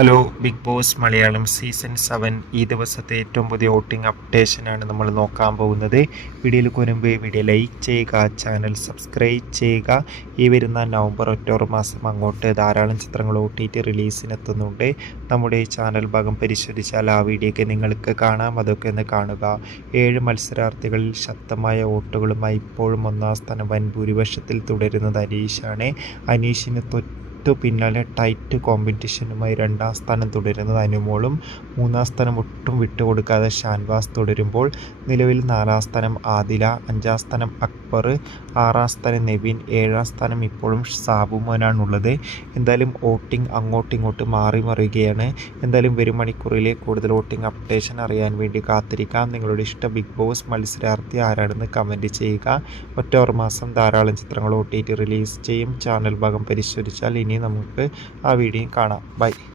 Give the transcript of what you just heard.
Hello Bigg Boss Malayalam season seven ഈ ദിവസത്തെ ഏറ്റവും പുതിയ വോട്ടിംഗ് അപ്ഡേഷനാണ് നമ്മൾ നോക്കാൻ പോകുന്നത്. വീഡിയോയിൽ മുൻപ് വീഡിയോ ലൈക്ക് ചെയ്യുക ചാനൽ സബ്സ്ക്രൈബ് ചെയ്യുക. ഈ വരുന്ന നവംബർ ഒക്ടോബർ മാസം അങ്ങോട്ട് ധാരാളം ചിത്രങ്ങൾ ഒ ടി ടി റിലീസിനെത്തുന്നുണ്ട്. നമ്മുടെ ചാനൽ ഭാഗം പരിശോധിച്ചാൽ ആ വീഡിയോയ്ക്ക് നിങ്ങൾക്ക് കാണാം. അതൊക്കെ ഒന്ന് കാണുക. ഏഴ് മത്സരാർത്ഥികളിൽ ശക്തമായ വോട്ടുകളുമായി ഇപ്പോഴും ഒന്നാം സ്ഥാനം വൻ ഭൂരിപക്ഷത്തിൽ തുടരുന്നത് അനീഷാണ്. അനീഷിന് തൊട്ട് പിന്നാലെ ടൈറ്റ് കോമ്പറ്റീഷനുമായി രണ്ടാം സ്ഥാനം തുടരുന്നത് അനുമോളും മൂന്നാം സ്ഥാനം ഒട്ടും വിട്ടുകൊടുക്കാതെ ഷാൻവാസ് തുടരുമ്പോൾ നിലവിൽ നാലാം സ്ഥാനം ആദില അഞ്ചാം സ്ഥാനം അക്ബർ ആറാം സ്ഥാനം നെവിൻ ഏഴാം സ്ഥാനം ഇപ്പോഴും സാബുമോനാണുള്ളത്. എന്തായാലും വോട്ടിംഗ് അങ്ങോട്ടും ഇങ്ങോട്ടും മാറി മറിയുകയാണ്. എന്തായാലും വരും മണിക്കൂറിലെ കൂടുതൽ വോട്ടിംഗ് അപ്ഡേഷൻ അറിയാൻ വേണ്ടി കാത്തിരിക്കാം. നിങ്ങളുടെ ഇഷ്ട ബിഗ് ബോസ് മത്സരാർത്ഥി ആരാണെന്ന് കമന്റ് ചെയ്യുക. ഒക്ടോബർ മാസം ധാരാളം ചിത്രങ്ങൾ ഒ ടി റിലീസ് ചെയ്യും. ചാനൽ ഭാഗം പരിശോധിച്ചാൽ ഇനി നമുക്ക് ആ വീഡിയോ കാണാം. ബൈ.